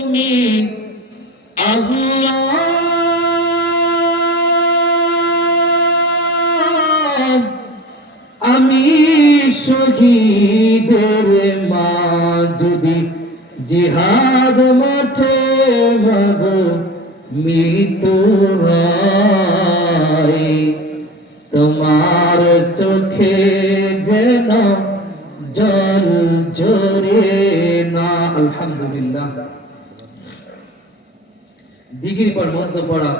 তুমি আল্লাহ আমি শহীদের মা যদি জিহাদ মাঠে মাগ মৃত্যু পড়া,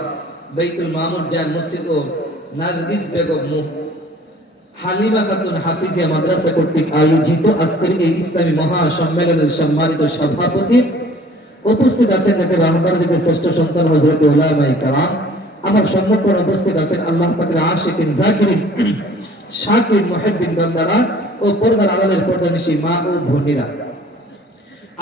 বাইতুল মামুর জান মসজিদ ও নাজরিস বেগম হালিমা খাতুন হাফিজিয়া মাদ্রাসা কর্তৃক আয়োজিত আজকের এই ইসলামী মহা সম্মেলনের সম্মানিত সভাপতি উপস্থিত আছেন এতে রহমানের শ্রেষ্ঠ সন্তান হজরত উলামায়ে কারাম। আমার সম্মুখে উপস্থিত আছেন আল্লাহ পাকের আশিকিন জাকিরিন, শাকির মুহিব্বিন বান্দারা ও পর্দার আড়ালের পর্দা নিশি মা ও বোনেরা।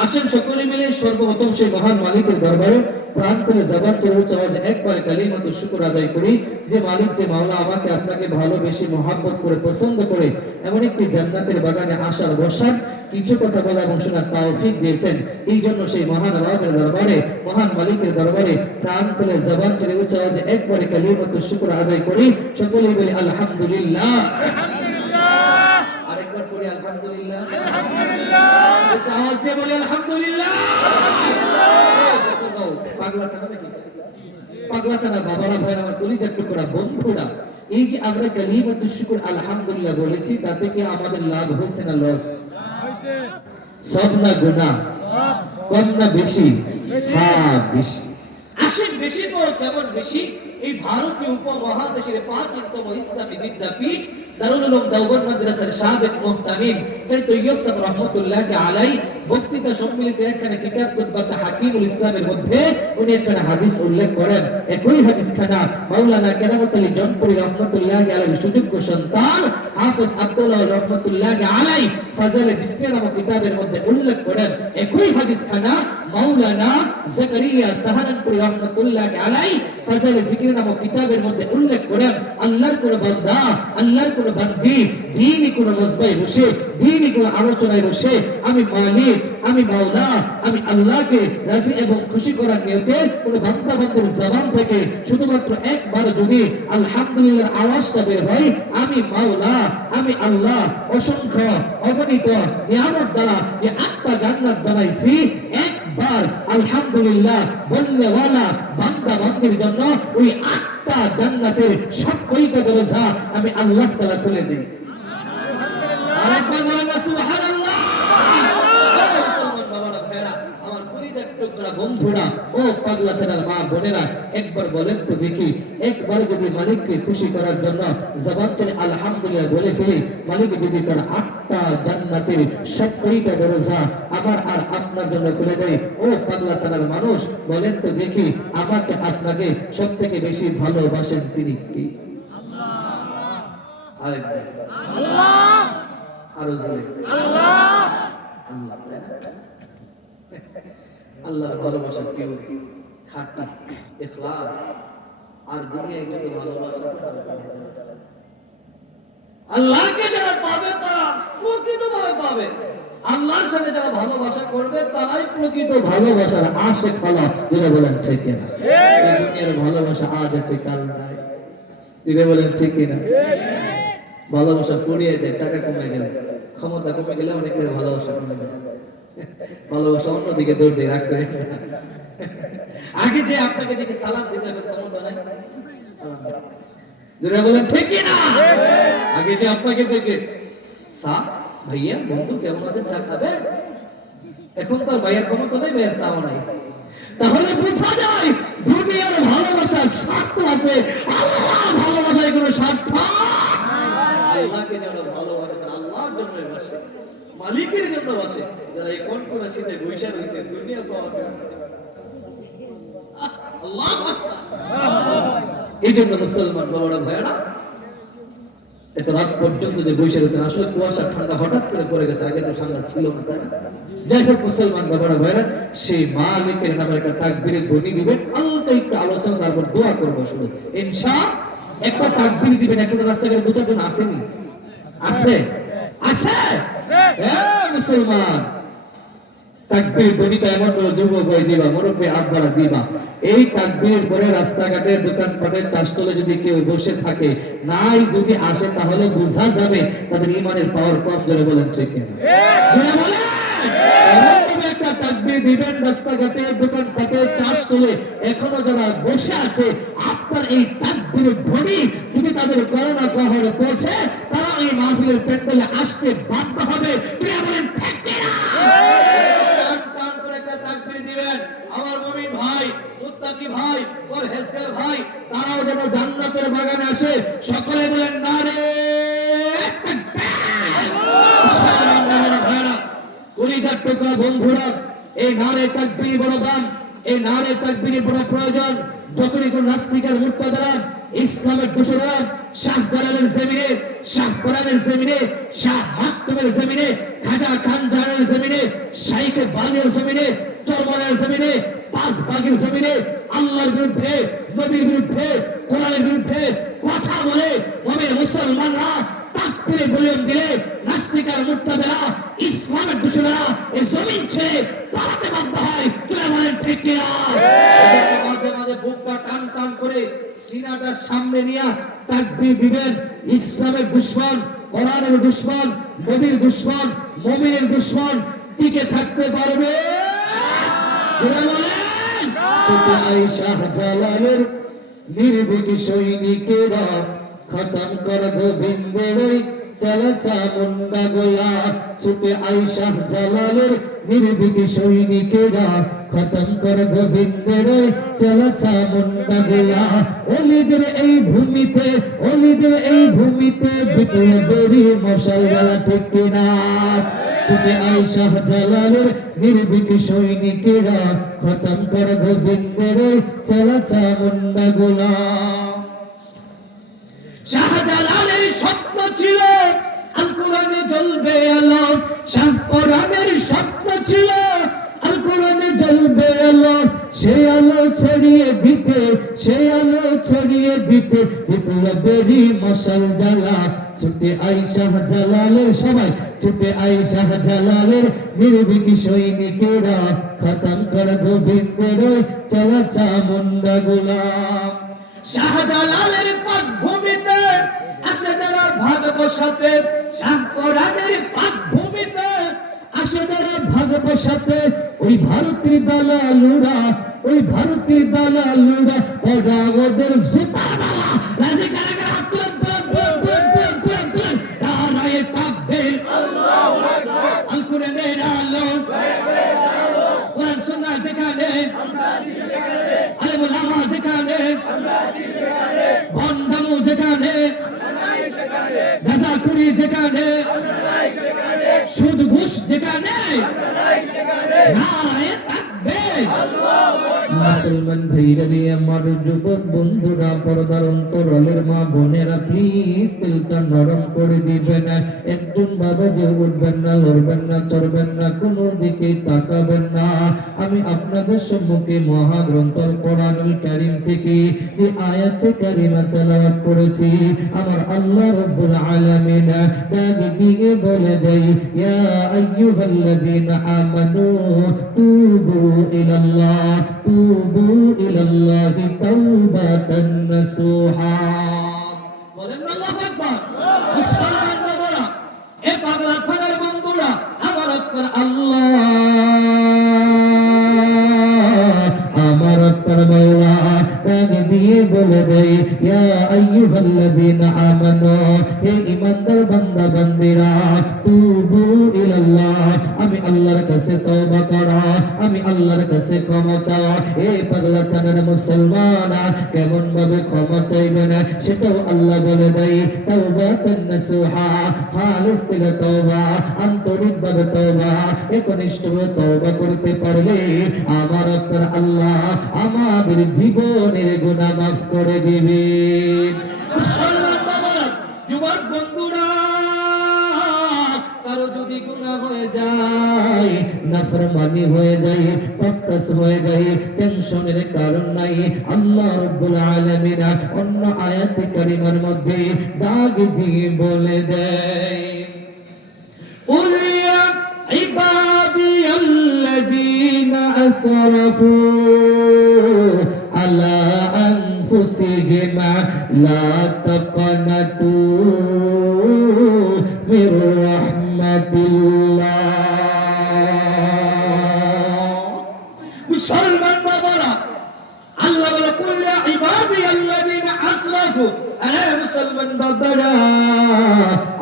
আসেন সকলে মিলে সর্বপ্রথম সেই মহান মালিকের দরবারে প্রাণ করে জবান চেয়ে উচ্চ আওয়াজে একবারে কালিমাত শুকুর আদায় করি, যে মালিক, যে মাওলা আমাকে আপনাকে ভালোবেসে মহাব্বত করে, পছন্দ করে, এমন একটি জান্নাতের বাগানে আসার বসার কিছু কথা বলা এবং শোনার তৌফিক দিয়েছেন। এই জন্য সেই মহান আল্লাহের দরবারে, মহান মালিকের দরবারে প্রাণ করে জবান চেয়ে উচ্চ আওয়াজে একবারে কালিমাত শুকুর আদায় করি। সকলেই বলি, আলহামদুলিল্লাহ। আরেকবার পড়ি আলহামদুলিল্লাহ। বলি আলহামদুলিল্লাহ। পাগলা থানা নাকি? পাগলা থানা বাবারা ভাই আমার কলিজার টুকরা বন্ধুরা। এই যে আমরা কালিমাতু শুকর আলহামদুলিল্লাহ বলেছি তাতে কি আমাদের লাভ হয়েছে না লস? সব না গুনাহ? কম না বেশি? হ্যাঁ বেশি। আসেন বেশি তো কেমন বেশি? এই ভারতীয় উপমহাদেশের প্রাচীনতম ইসলামী বিদ্যাপীঠ মাদ্রাসার মুহতামিম কারি তৈয়ব সাহেব আলাই সম্মিলিত কিতাব হাকিমুল ইসলামের মধ্যে উনি হাদিস উল্লেখ করেন। একই হাদিস খানা মাওলানা কেরামত আলী জনপুরি আলাই সন্তান হাফেজ আলাই নামক কিতাবের মধ্যে উল্লেখ করেন। একই হাদিস খানা মাওলানা জাকারিয়া সাহারানপুরি আলাই জিকির নামক কিতাবের মধ্যে উল্লেখ করেন। আল্লাহর কোন বান্দা, আল্লাহর কোন বান্দি দিনই কোন মজবায় বসে দিনই কোন আলোচনায় বসে আমি মালিক, আমি মাওলা, আমি আল্লাহকে রাজি এবং খুশি করার নিয়তে কোন বান্দা জবান থেকে শুধুমাত্র একবার যদি আলহামদুলিল্লাহ আওয়াজটা বের হয়, আমি মাওলা, আমি আল্লাহ, অসংখ্য, অগণিত নিয়ামত দ্বারা যে আত্মা জান্নাত বানাইছি, একবার আলহামদুলিল্লাহ বললে ওয়ালা বান্দা বান্দির জন্য ওই আত্মা জান্নাতের সব কইটা দরজা আমি আল্লাহ তাআলা খুলে দিই। কলিজার বন্ধুরা ও পাগলা তেনার মা বোনেরা একবার বলেন তো দেখি একবার যদি মালিককে খুশি করার জন্য জবান ছেড়ে আলহামদুলিল্লাহ বলে ফেলি মালিক যদি তার আটটা জান্নাতের সব কয়টা দরজা আমার আর আপনার জন্য খুলে দেয় ও পাগলা তেনার মানুষ বলেন তো দেখি আমাকে আপনাকে সব থেকে বেশি ভালোবাসেন তিনি কি? আরেকবার। আরও জোরে। আল্লাহ। না? আল্লাহর ভালোবাসা কেউ খাটি ইখলাস আর দুনিয়ায় যত ভালোবাসা। আল্লাহকে যারা পাবে তারা পাবে। আল্লাহর সাথে যারা ভালোবাসা করবে তারাই প্রকৃত ভালোবাসার আশে খালা যেটা বলেন ঠিক কিনা? দুনিয়ার ভালোবাসা আজ আছে কাল নাই। যেটা বলেন ঠিক কিনা? ভালোবাসা ফুরিয়ে যায় টাকা কমে গেলে ক্ষমতা কমে গেলে অনেকের ভালোবাসা কমে যায়। ভালোবাসা অন্যদিকে দৌড় দিয়ে রাখবে আগে যে আপনাকে দেখে সালাম দিতে হবে ক্ষমতা নাই। বলেন না। আগে যে আপনাকে দেখে, সা, ভাইয়া, বন্ধু কেমন চা খাবে এখন তো ক্ষমতা নেই চাও নাই। তাহলে বোঝা যায়, দুনিয়ার ভালোবাসার স্বার্থ আছে। আল্লাহর ভালোবাসায় কোনো স্বার্থ আল্লাহকে ভালোবাসে তারা আল্লাহর জন্য বাসে মালিকের জন্য বাসে। যারা এই কনকনা শীতে বৈশা রয়েছে, দুনিয়ার পাওয়া আল্লাহ এই জন্য মুসলমান বাবারা, ভাইয়ারা, এত রাত পর্যন্ত যে বৈশাখ গেছেন আসলে কুয়াশা, ঠান্ডা হঠাৎ করে পড়ে গেছে, আগে তো ঠান্ডা ছিল না, তাই না? যাই হোক, মুসলমান বাবারা ভাইরা সেই মালিকের নামে একটা তাকবীরের ধ্বনি দিবেন। হালকা একটু আলোচনা, তারপর দোয়া করব শুধু। ইনশা, একটা তাকবীর দিবেন, এখন রাস্তাঘাটে দু চারজন আসেনি। আছে? আছে? মুসলমান। তাকবীর ধ্বনিত এমন যুবক হয়ে দিবা, মুরব্বী বাড়া দিবা। এই তাকবীর পরে রাস্তাঘাটে দোকানপাটে চাষতলে যদি কেউ বসে থাকে, নাই যদি আসে, তাহলে বোঝা যাবে তাদের ইমানের পাওয়ার কম, জোরে বলেন, ঠিক কিনা? দিবেন রাস্তাঘাটে দোকানপাটে চাষতলে এখনও যারা বসে আছে, আপনার এই তাকবীরের ধ্বনি যদি তাদের করোনা কহরে পৌঁছে এই মাহফিলের প্যান্ডেলে আসতে বাধ্য হবে। তুই বলেন এই নারে তাকবীর বড় বড় প্রয়োজন। যখনই কোন নাস্তিকের মুক্তাদারা ইসলামের দোষরা, শাহ জালালের জমিনে শাহ কোরআনের জমিনে শাহ মাকতুমের জমিনে খাজা খান জানের জমিনে শাইখে বালির জমিনে চরমনের জমিনে পাঁচ বাগের জমিনে আল্লাহর বিরুদ্ধে নবীর বিরুদ্ধে কোরআনের বিরুদ্ধে কথা বলে মমিন মুসলমানরা তাকবীরে বলিয়ন দিলে নাস্তিকার মুক্তাদারা ইসলামের দোষরা ছেড়ে পালাতে বাধ্য হয় তুলে বলেন ঠিক মাঝে মাঝে বুকটা টান টান করে সিনাটার সামনে নিয়ে তাকবীর দিবেন। ইসলামের দুশ্মন কোরআনের দুশ্মন নবীর দুশ্মন মুমিনের দুশ্মন টিকে থাকতে পারবে? জালালের নির্ভীক সৈনিকেরা খতম কর গোবিন্দের ওই চালাচা মুন্ডা গোলা। ছুটে আইসা জালালের নির্ভীক সৈনিকেরা খতম কর গোবিন্দের ওই চালাচা মুন্ডা গোলা। অলিদের এই ভূমিতে, অলিদের এই ভূমিতে বিপ্লবেরই মশাল গলা ঠিক কিনা? ছুটে আইসা জালালের নির্ভীক সৈনিকেরা খতম কর গোবিন্দের ওই চালাচা মুন্ডা গোলা। শাহজালালের স্বপ্ন ছিল, আল কোরআনে জ্বলবে আলো শাহপরানের স্বপ্ন ছিল। আল কোরআনে জ্বলবে আলো, সে আলো ছড়িয়ে দিতে, সে আলো ছড়িয়ে দিতে বিপ্লবেরই মশাল জ্বালা। ছুটে আই শাহজালালের সবাই, ছুটে আই শাহজালালের নির্ভীক সৈনিকেরা। খতম কর গোবিন্দের চলা চামুন্ডা গোলাম। শাহজালালের পদভূমিতে আসে যারা ভাগ বসাতে শাহ কোরআনের আসে যারা ভাগ বসাতে ওই ভারতের দালালুরা, ওই ভারতের দালালুরা ওরা ওদের জুতার মালা রাজি কারাগার হাত তুলেন তুলেন তুলেন তুলেন তুলেন তুলেন তুলেন নারায়ে তাকবীর আল্লাহু আকবার আল কোরআনের আলো কোরআন সুন্নাহ যেখানে আলেম ওলামা যেখানে ভণ্ডামু যেখানে গাঁজাখুরি যেখানে সুদ ঘুষ যেখানে নারায়ে তাকবীর মুসলমান ভাইরা রে আমার যুবক বন্ধুরা পর্দার অন্তরালের মা বোনেরা প্লিজ দিলটা নরম করে দিবেন একজন বাবা যে উঠবেন না, লড়বেন না, চড়বেন না, কোনো দিকে তাকাবেন না। আমি আপনাদের সম্মুখে মহাগ্রন্থ কোরআনুল কারীম থেকে যে আয়াত কারিমা তেলাওয়াত করেছি, আমার আল্লাহ রাব্বুল আলামিন ডাক দিয়ে বলে দেই ইয়া আইয়ুহাল্লাযীনা আমানু তুবু ইলাল্লাহ। তুবু ইলাল্লাহি তাওবাতান নাসুহা বলেন আল্লাহু আকবার। মুসলমান বাবারা এ পাগলা থানার বন্ধুরা, আমার আকবার আল্লাহ। আমার আকবার মাওলা ডাক দিয়ে বলে দেই, ইয়া আইয়ুহাল্লাযীনা আমানু, হে ঈমানদার বান্দা, বান্দিরা, তুবু ইলাল্লাহ। আমি আল্লাহর কাছে তওবা করো, আমি আল্লাহর কাছে ক্ষমা চাও এ পাগলা থানার মুসলমান কেমন ভাবে ক্ষমা চাইবে না, সেটাও আল্লাহ বলে দেয়। তাওবাতান নাসুহা খালিস থেকে তওবা আন্তরিক ভাবে তওবা একনিষ্ঠ তওবা করতে পারলে আমার আপনার আল্লাহ আমাদের জীবনের গুনাহ মাফ করে দিবে। যুবক বন্ধুরা। কারও যদি গুণা হয়ে যায়, নাফরমানি হয়ে যায় পাপাস হয়ে যায় টেনশনের কারণ নাই। আল্লাহ রাব্বুল আলামিন অন্য আয়াত কারিমার মধ্যে দাগ দিয়ে বলে দেয় উলিয়া ইবাদি আল্লাযীনা আসরাফু আলা আনফুসিহিম লা তাকনাতু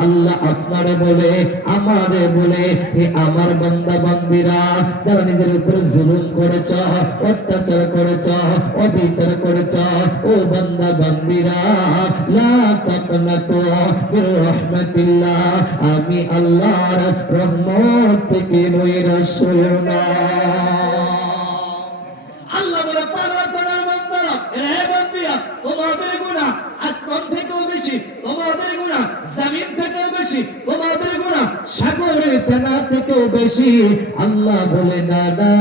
আল্লাহ আপনারে বলে, আমারে বলে, হে আমার বান্দা বান্দিরা যারা নিজের উপর জুলুম করেছ, অত্যাচার করেছ, অবিচার করেছ, ও বান্দা বান্দিরা লা তাকনাতু মির রাহমাতিল্লাহ আমি আল্লাহর রহমত থেকে নৈরাশ হইও না। তোমাদের গুণা আসমান থেকেও বেশি, তোমাদের গুণা জামিন থেকেও বেশি, তোমাদের গুণা সাগরের ফেনা থেকেও বেশি। আল্লাহ বলে, না না,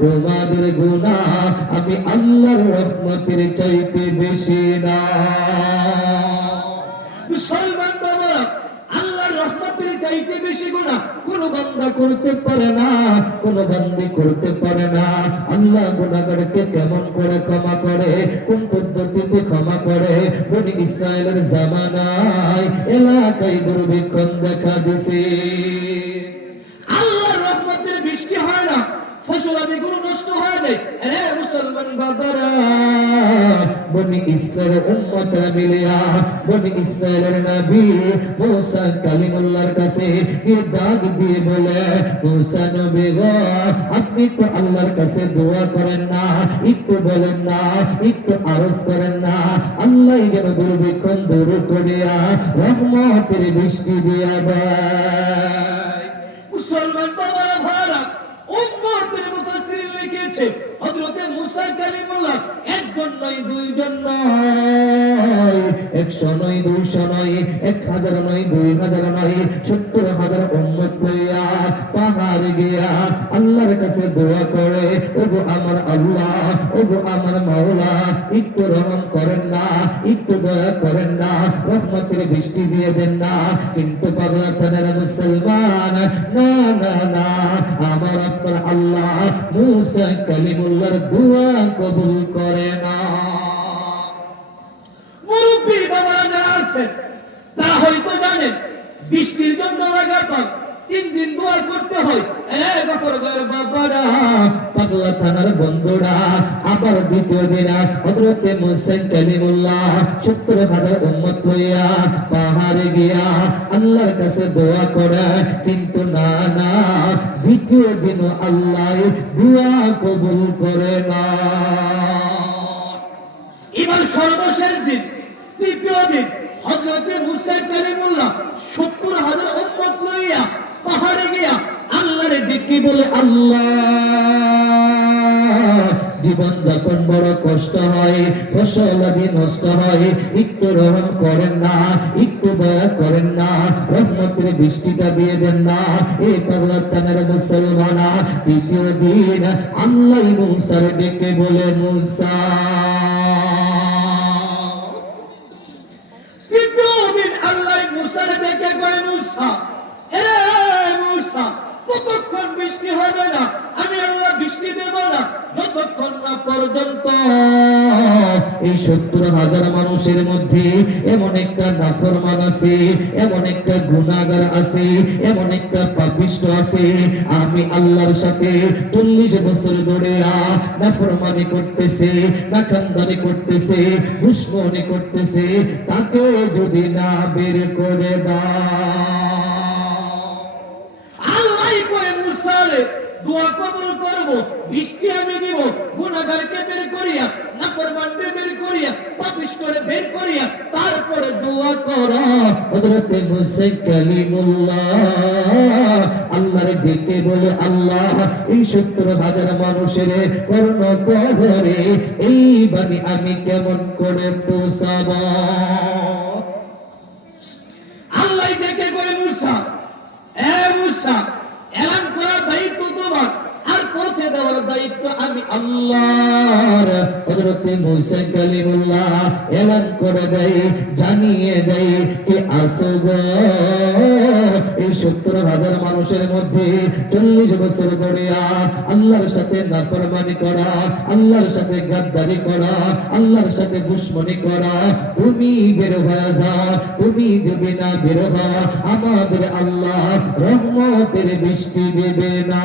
তোমাদের গুণা আমি আল্লাহর রহমতের চাইতে বেশি না। মুসলমান রহমতের চাইতে বেশি গুনাহ কোন বান্দা করতে পারে না, কোন বান্দি করতে পারে না। আল্লাহ গুনাহগারকে কেমন করে ক্ষমা করে, কোন পদ্ধতিতে ক্ষমা করে? বনি ইসরায়েলের জামানায় এলাকায় দুর্ভিক্ষণ দেখা দিছে। আল্লাহর রহমতের বৃষ্টি হয় না, ফসল আদি গুলো নষ্ট হয়ে যায় রে মুসলমান বাবারা বনি ইসরায়েলের উম্মতরা মিলিয়া, বনি ইসরায়েলের নবী মুসা কালিমুল্লাহর কাছে গিয়ে ডাক দিয়ে বলে, মুসা নবী গো, আপনি তো আল্লাহর কাছে দোয়া করেন না, একটু বলেন না, একটু আরজ করেন না। আল্লাহ যেন দুর্ভিক্ষণ দূর করিয়া রহমতের বৃষ্টি দিয়া দেয়। মুসলমান বাবারা ভাড়া উম্মতের মুফাসসিরিন লিখেছে, হযরতে পাহাড় গিয়া আল্লাহর কাছে দোয়া করে, ওগো আমার আল্লাহ, ওগো আমার মাওলা, একটু রহম করেন না, একটু দয়া করেন না, রহমতের বৃষ্টি দিয়ে দেন না, কিন্তু পাগলা থানার মুসলমান, না না না, আমার আপনার আল্লাহ মুসা কালিমুল্লাহর দোয়া কবুল করে না। মুরব্বী বাবারা যারা আছেন তারা হয়তো জানেন বৃষ্টির জন্য লাগাতার তিন দিন দোয়া করতে হয়। থানার বন্ধুরা, আবার দ্বিতীয় দিন হজরতে মুসেন কালিমুল্লাহ, সত্তর হাজার উম্মত হইয়া পাহাড়ে গিয়া আল্লাহর কাছে দোয়া করে। কিন্তু না না, দ্বিতীয় দিন আল্লাহ দোয়া কবুল করে না। এবার সর্বশেষ দিন, তৃতীয় দিন হজরতে মুসা কালিমুল্লাহ সত্তর হাজার উম্মত লইয়া পাহাড়ে গিয়া আল্লাহরে ডেকে বলে, আল্লাহ জীবন যাপন বড় কষ্ট হয়, ফসল আদি নষ্ট হয়। একটু রহম করেন না, একটু দয়া করেন না, রহমতের বৃষ্টিটা দিয়ে দেন না। এই পাগলাতানের মুসলমানা, দ্বিতীয় দিন আল্লাহ মুসার ডেকে বলে, মুসা বৃষ্টি হবে না, আমি আল্লাহ বৃষ্টি দেব না। যতক্ষণ না পর্যন্ত এই সত্তর হাজার মানুষের মধ্যে এমন একটা নাফরমান আছে, এমন একটা গুণাগার আছে, এমন একটা পাপিষ্ট আছে, আমি আল্লাহর সাথে চল্লিশ বছর ধরে নাফরমানি করতেছে নাখানদানি করতেছে, দুশ্মনী করতেছে, তাকে যদি না বের করে দাও। দোয়া কবুল করব, বৃষ্টি আমি দিব গুনাহগারকে বের করিয়া, নাফরমানকে বের করিয়া বের করিয়া, তারপরে দোয়া করো। বলে এই করে আমি কেমন করে পোষাব আল্লাহ ডেকে করার দায়িত্ব তোমার আর পৌঁছে দেওয়ার দায়িত্ব আমি আল্লাহর। হযরতে মুসা কালিমুল্লাহ এলান করে দেয়, জানিয়ে দেয় কে আসো এই সত্তর হাজার মানুষের মধ্যে চল্লিশ বছর ধরিয়া আল্লাহর সাথে নাফরমানি করা, আল্লাহর সাথে গাদ্দারি করা, আল্লাহর সাথে দুশ্মনী করা। তুমি বের হয়ে যাও, তুমি যদি না বের হও, আমাদের আল্লাহ রহমতের বৃষ্টি দেবে না।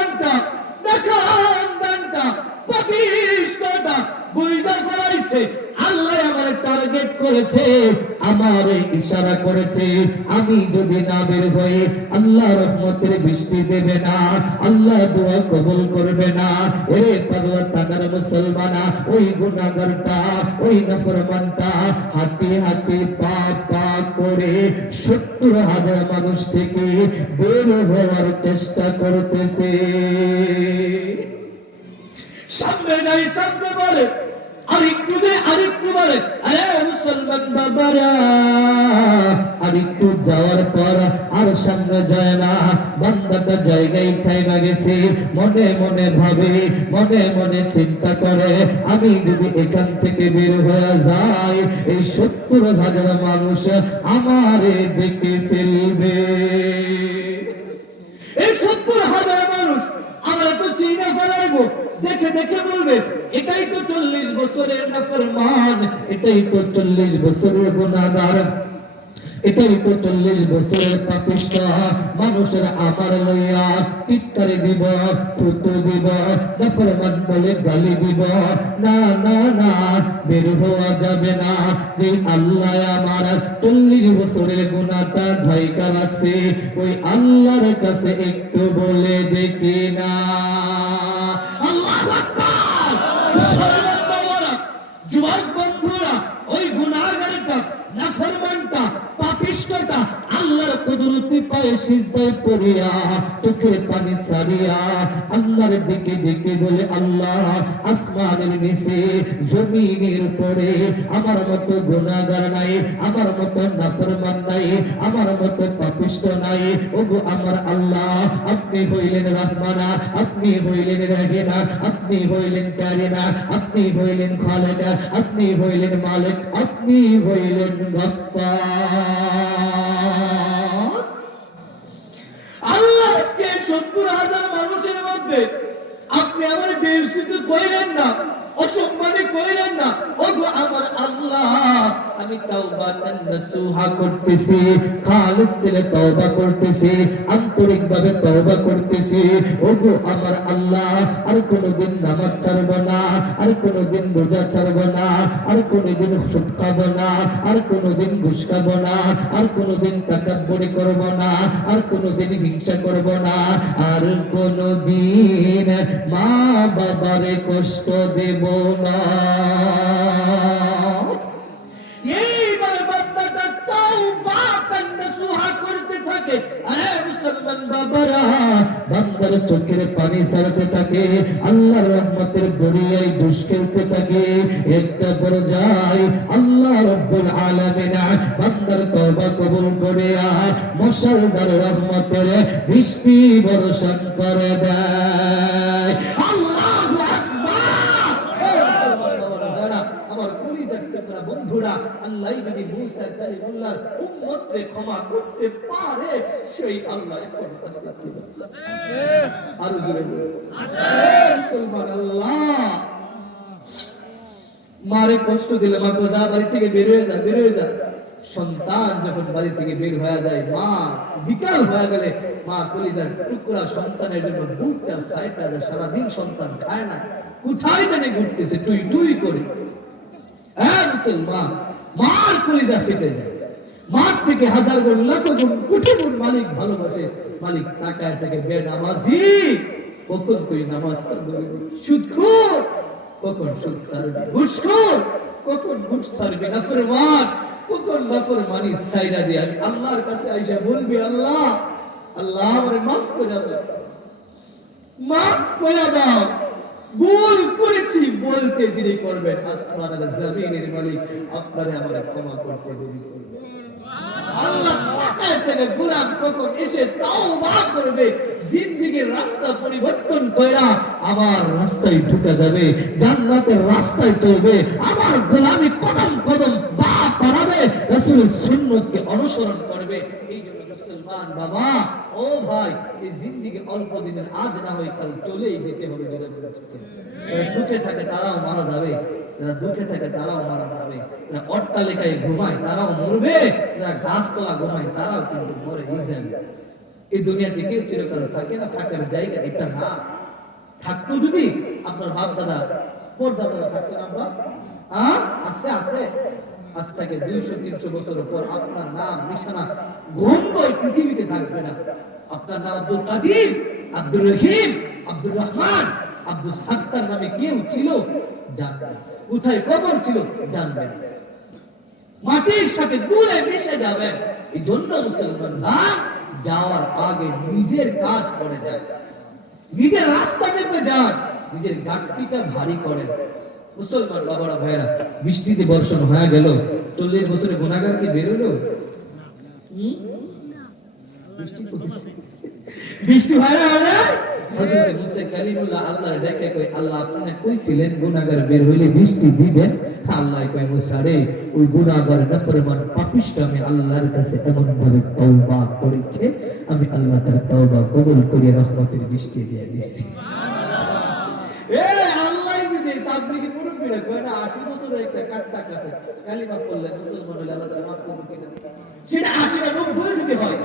মানটা দেখান দানটা পাপিষ্টটা বুঝা ফেলাইছে আল্লাহ আমার টার্গেট করেছে। আমার ইশারা করেছে, আমি যদি না বের হই আল্লাহ রহমতের বৃষ্টি দেবে না, আল্লাহ দোয়া কবুল করবে না। এরে পাগলা তানার মুসলমানা, ওই গুনাহগারটা, ওই নাফরমানটা হাঁটি হাঁটি পা পা করে সত্তর হাজার মানুষ থেকে বের হওয়ার চেষ্টা করতেছে। সামনে নাই, সামনে বলে। আরেকটু দে আরেকটু বলে, আরে মুসলমান বাবারা আর একটু যাওয়ার পর আর সামনে যায় না। বান্দাটা জায়গায় ঠাইমা গেছে, মনে মনে ভাবে, মনে মনে চিন্তা করে, আমি যদি এখান থেকে বের হয়ে যাই, এই সত্তর হাজার মানুষ আমারে দেখে ফেলবে। এই সত্তর হাজার মানুষ, আমরা তো চিনে ফেলাইবো। দেখে দেখে বলবে, এটাই তো চল্লিশ বছরের নাফরমান, এটাই তো চল্লিশ বছরের গুণাগার এটাই তো চল্লিশ বছরের পাপিষ্ট মানুষের আমার লইয়া টিটকারি দিব, থুতু দিব, নফরমান বলে গালি দিব। না না না, বের হওয়া যাবে না, যে আল্লাহ আমার চল্লিশ বছরের গুণাটা ঢাইকা রাখছে ওই আল্লাহর কাছে একটু বলে দেখি না। যুবক বন্ধুরা ওই গুনাহগারটা নাফরমানটা পাপিষ্টটা আল্লাহর কুদরতি পায়ে সিজদায় পড়িয়া, চোখের পানি সারিয়া আল্লাহর দিকে দিকে বলে, আল্লাহ, আসমানের নিচে, জমিনের পরে আমার মতো গুনাহগার নাই, আমার মতো নাফরমান নাই, আমার মতো পাপিষ্ট নাই। ওগো আমার আল্লাহ, আপনি হইলেন রহমানা, আপনি হইলেন রাহিনা আপনি হইলেন কারিনা আপনি হইলেন খালেকা আপনি হইলেন মালিক, আপনি হইলেন গফফার। সত্তর হাজার মানুষের মধ্যে আপনি আমার বেউসিত করিলেন না অসম্মানে করিলেন না আমার আল্লাহ। আমি তাওবাতান নাসুহা করতেছি, খালিস দিলে তওবা করতেছি আন্তরিক ভাবে তওবা করতেছি। ওগো আমার আল্লাহ, আর কোনোদিন নামাজ ছাড়ব না, আর কোনোদিন রোজা ছাড়ব না, আর কোনোদিন সুদ খাব না, আর কোনোদিন ঘুষ খাব না, আর কোনোদিন তাকাব্বুরি করব না, আর কোনোদিন হিংসা করব না। আর কোনোদিন মা বাবারে কষ্ট দেব না। মুসলমান চোখের পানি ছাড়তে থাকে, আল্লাহর রহমতের দরিয়ায় দুষ খেলতে থাকে। একটা পর্যায়ে আল্লাহ রব্বুল আলামিনা বান্দার তওবা কবুল করে মশালদার রহমতের বৃষ্টি বর্ষণ করে দেয় আল্লাহু আকবার আমার কলিজার টুকরা আল্লাহ যদি উম্মতকে ক্ষমা করতে পারে, সেই জোরে মারে কষ্ট দিলে মা তো যা বাড়ি থেকে বের হয়ে যায়, বের হয়ে যায়। সন্তান যখন বাড়ি থেকে বের হয়ে যায়, মা বিকাল হয়ে গেলে মা কলিজার টুকরা সন্তানের জন্য বুকটা ফাইটা যায় সারাদিন সন্তান খায় না, কোথায় জানে ঘুরতেছে, টুই টুই করে। হ্যাঁ মুসলমান মার কলিজা ফেটে যায়। মাঠ থেকে হাজার গুণ লাখ গুণ, কোটি গুণ মালিক ভালোবাসে। মালিক টাকায় থেকে বেনামাজি। কখন তুই নামাজটা ধরে সুদখোর কখন সুদ সারবি ঘুষখোর কখন ঘুষ সারবি নাফরমান কখন নাফরমানি সাইরা দিয়ে আমি আল্লাহর কাছে আইসা বলবি, আল্লাহ আল্লাহ আমারে মাফ করে দাও। মাফ করে দাও। ভুল করেছি বলতে দেরি করবেন আসমান আর জমিনের মালিক আপনারে আমার ক্ষমা করতে দেরি রাস্তা পরিবর্তন আমার রাস্তায় যাবে রাস্তায় গোলামি কদম কদম অনুসরণ করবে, এই জন্য মুসলমান, বাবা। ও ভাই, এই জিন্দিগি অল্প দিনের আজ না হয় কাল চলেই যেতে হবে যারা সুখে থাকে তারাও মারা যাবে। যারা দুঃখে থাকে তারাও মারা যাবে। যারা অট্টালিকায় ঘুমায় তারাও মরবে। যারা গাছতলা ঘুমায় তারাও কিন্তু মরেই যাবে। এই দুনিয়াতে কেউ চিরকাল থাকে না, থাকার জায়গা এটা না। থাকতো যদি আপনার বাপ দাদা পর দাদা থাকতো না আপনার হ্যাঁ আছে আছে। আজ থেকে দুইশো, তিনশো বছর পর আপনার নাম, নিশানা পৃথিবীতে থাকবে না। আপনার নাম আব্দুল কাদির রহিম, আব্দুর রহমান, আব্দুল সাত্তার নামে কেউ ছিল? জানবেন কোথায় কবর ছিল? জানবেন মাটির সাথে দূরে মিশে এই জন্য মুসলমান ভাই যাওয়ার আগে নিজের কাজ করে যায়। নিজের রাস্তা পেতে যান নিজের গাঠটিটা ভারী করেন মুসলমান বাবারা ভাইরা বৃষ্টিতে বর্ষণ হয়ে গেল। চল্লিশ বছরে গুণাগার কি বেরোলো? বৃষ্টি তো হচ্ছে। বৃষ্টি ভাইরা ভাইরা হযরত মুসা কালিমুল্লাহ আল্লাহর ডেকে কই আল্লাহ আপনি কইছিলেন গুনাহগার বের হইলে বৃষ্টি দিবেন? আল্লাহ কই মুসা রে ওই গুনাহগার নাফরমান পাপিষ্ট আমি আল্লাহর কাছে এমন ভাবে তওবা করেছে। আমি আল্লাহ তার তওবা কবুল করে রহমতের বৃষ্টি দিয়ে এ আল্লাহ যদি তাবলিগের মুরব্বিরা কয় না 80 বছরের একটা কাটটা কাছে কালিমা পড়লে মুসলমান হলে আল্লাহ তাআলা মাফ করবে কিনা সেটা আশি নব্বই যদি হয়